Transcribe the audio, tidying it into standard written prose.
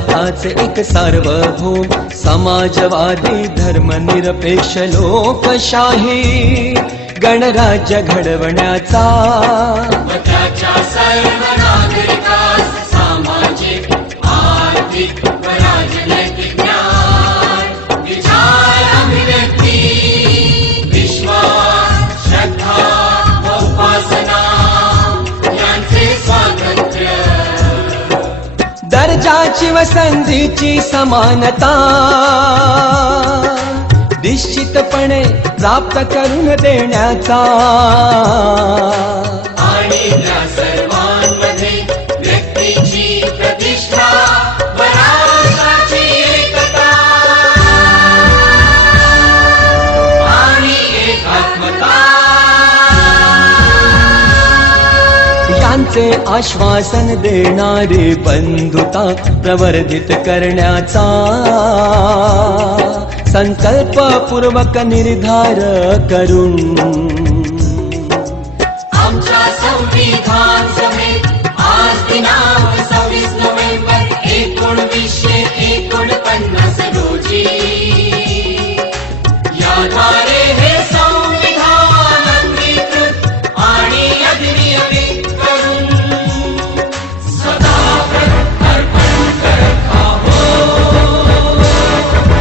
भारताचे एक सार्वभौम समाजवादी धर्मनिरपेक्ष लोकशाही गणराज्य घडवण्याचा त्याच्या सर्व नागरिकास सामाजिक आर्थिक व राजनैतिक न्याय विचार अभिव्यक्ती विश्वास श्रद्धा व उपासना यांचे स्वातंत्र्य दर्जाची व संधीची समानता निश्चितपणे प्राप्त करून देण्याचा आणि त्या सर्वांमध्ये व्यक्तीची प्रतिष्ठा व राष्ट्राची एकता आणि एकात्मता यांचे आश्वासन देणारी बंधुता प्रवर्धित करण्याचा संकल्पपूर्वक निर्धार करून आमच्या संविधान सभेत आज दिनांक 26 नोव्हेंबर 1949 रोजी या